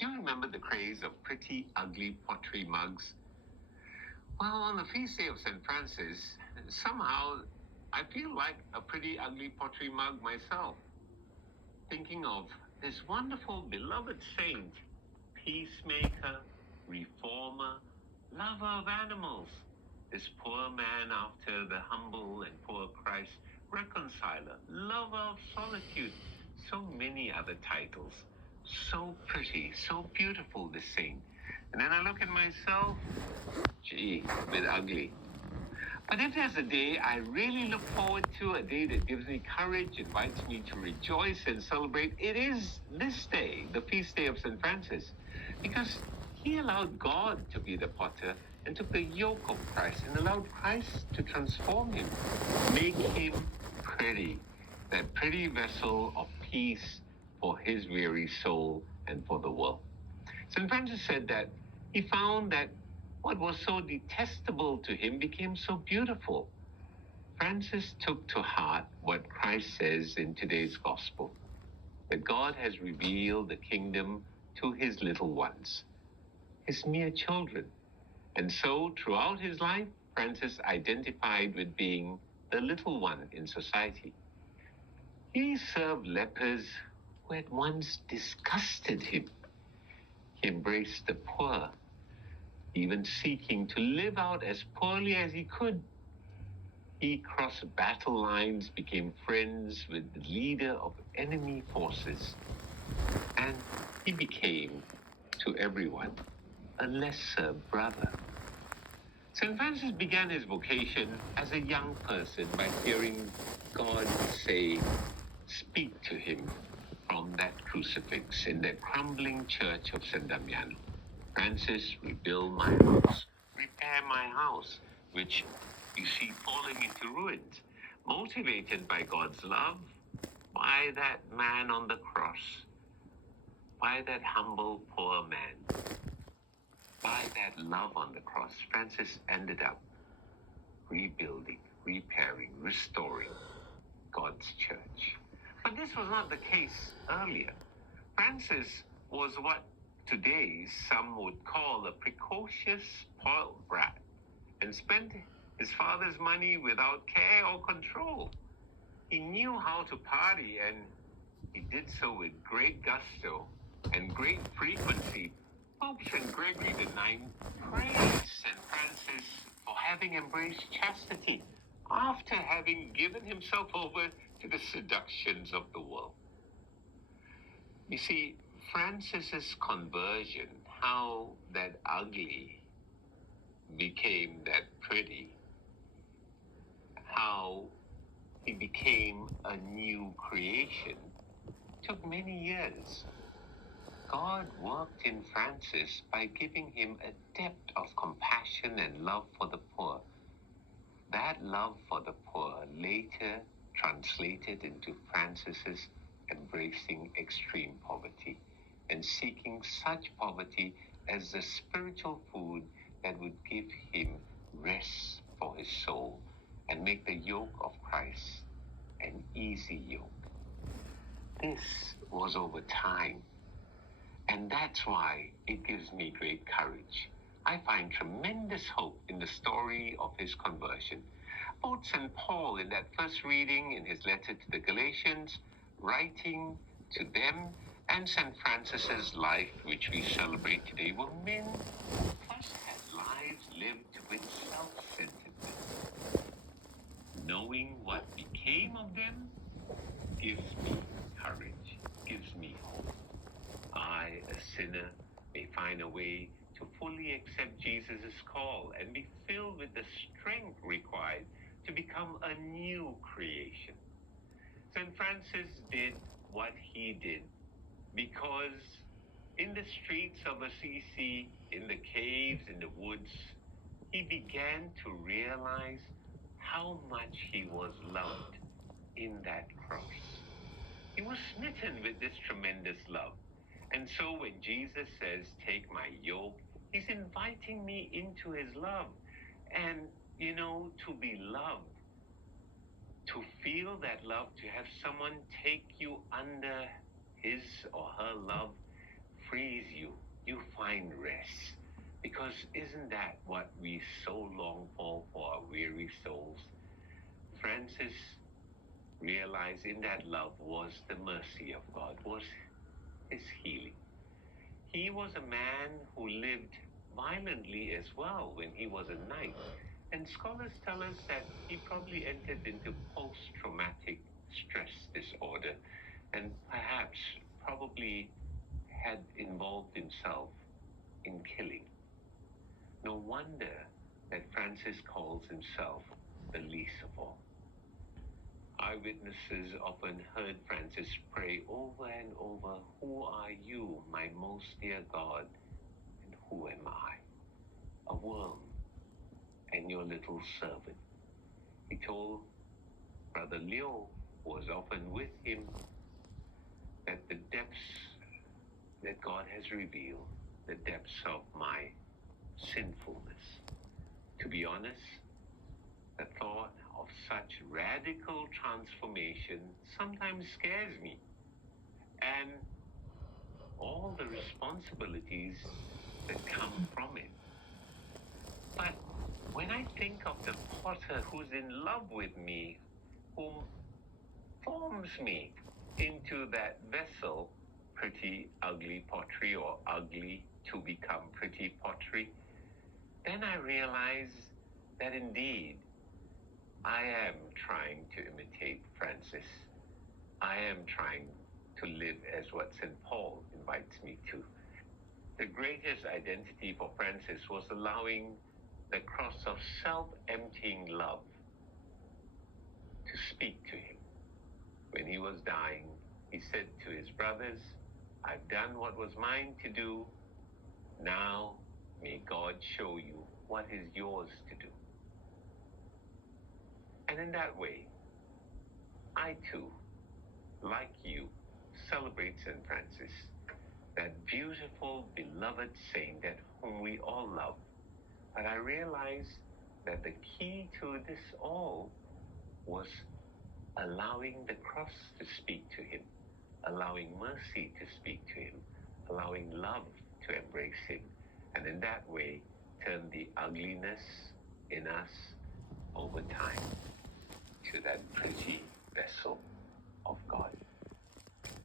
Do you remember the craze of pretty, ugly pottery mugs? Well, on the feast day of St. Francis, somehow I feel like a pretty ugly pottery mug myself, thinking of this wonderful, beloved saint, peacemaker, reformer, lover of animals, this poor man after the humble and poor Christ, reconciler, lover of solitude, so many other titles. So pretty, so beautiful, this saint. And then I look at myself, gee, a bit ugly. But if there's a day I really look forward to, a day that gives me courage, invites me to rejoice and celebrate, it is this day, the feast day of St. Francis. Because he allowed God to be the potter and took the yoke of Christ and allowed Christ to transform him, make him pretty, that pretty vessel of peace for his weary soul and for the world. St. Francis said that he found that what was so detestable to him became so beautiful. Francis took to heart what Christ says in today's gospel, that God has revealed the kingdom to his little ones, his mere children. And so, throughout his life, Francis identified with being the little one in society. He served lepers who had once disgusted him. He embraced the poor, even seeking to live out as poorly as he could. He crossed battle lines, became friends with the leader of enemy forces, and he became, to everyone, a lesser brother. St. Francis began his vocation as a young person by hearing God speak to him from that crucifix in the crumbling church of San Damiano. Francis, rebuild my house, repair my house, which you see falling into ruins, motivated by God's love, by that man on the cross, by that humble poor man, by that love on the cross. Francis ended up rebuilding, repairing, restoring God's church. But this was not the case earlier. Francis was what today some would call a precocious spoiled brat and spent his father's money without care or control. He knew how to party, and he did so with great gusto and great frequency. Pope St. Gregory IX praised St. Francis for having embraced chastity after having given himself over to the seductions of the world. You see, Francis's conversion, how that ugly became that pretty, how he became a new creation, took many years. God worked in Francis by giving him a depth of compassion and love for the poor. That love for the poor later translated into Francis's embracing extreme poverty and seeking such poverty as the spiritual food that would give him rest for his soul and make the yoke of Christ an easy yoke. This was over time, and that's why it gives me great courage. I find tremendous hope in the story of his conversion. Both St. Paul, in that first reading in his letter to the Galatians, writing to them, and St. Francis's life, which we celebrate today, were men who first had lives lived with self-centeredness. Knowing what became of them gives me courage, gives me hope. I, a sinner, may find a way to fully accept Jesus' call and be filled with the strength required to become a new creation. St. Francis did what he did because in the streets of Assisi, in the caves, in the woods, he began to realize how much he was loved in that cross. He was smitten with this tremendous love. And so when Jesus says, take my yoke, he's inviting me into his love. And, to be loved, to feel that love, to have someone take you under his or her love, frees you, find rest. Because isn't that what we so long for our weary souls? Francis realized in that love was the mercy of God, was his healing. He was a man who lived violently as well when he was a knight. And scholars tell us that he probably entered into post-traumatic stress disorder and perhaps probably had involved himself in killing. No wonder that Francis calls himself the least of all. Eyewitnesses often heard Francis pray over and over, "Who are you, my most dear God, and who am I? A worm and your little servant." He told Brother Leo, who was often with him, that the depths that God has revealed, the depths of my sinfulness. To be honest, the thought of such radical transformation sometimes scares me, and all the responsibilities that come from it. But when I think of the potter who's in love with me, whom forms me into that vessel, pretty ugly pottery, or ugly to become pretty pottery, then I realize that indeed I am trying to imitate Francis. I am trying to live as what St. Paul invites me to. The greatest identity for Francis was allowing the cross of self-emptying love to speak to him. When he was dying, he said to his brothers, "I've done what was mine to do. Now may God show you what is yours to do." And in that way, I too, like you, celebrate St. Francis, that beautiful, beloved saint that whom we all love. But I realized that the key to this all was allowing the cross to speak to him, allowing mercy to speak to him, allowing love to embrace him, and in that way turn the ugliness in us over time to that pretty vessel of God.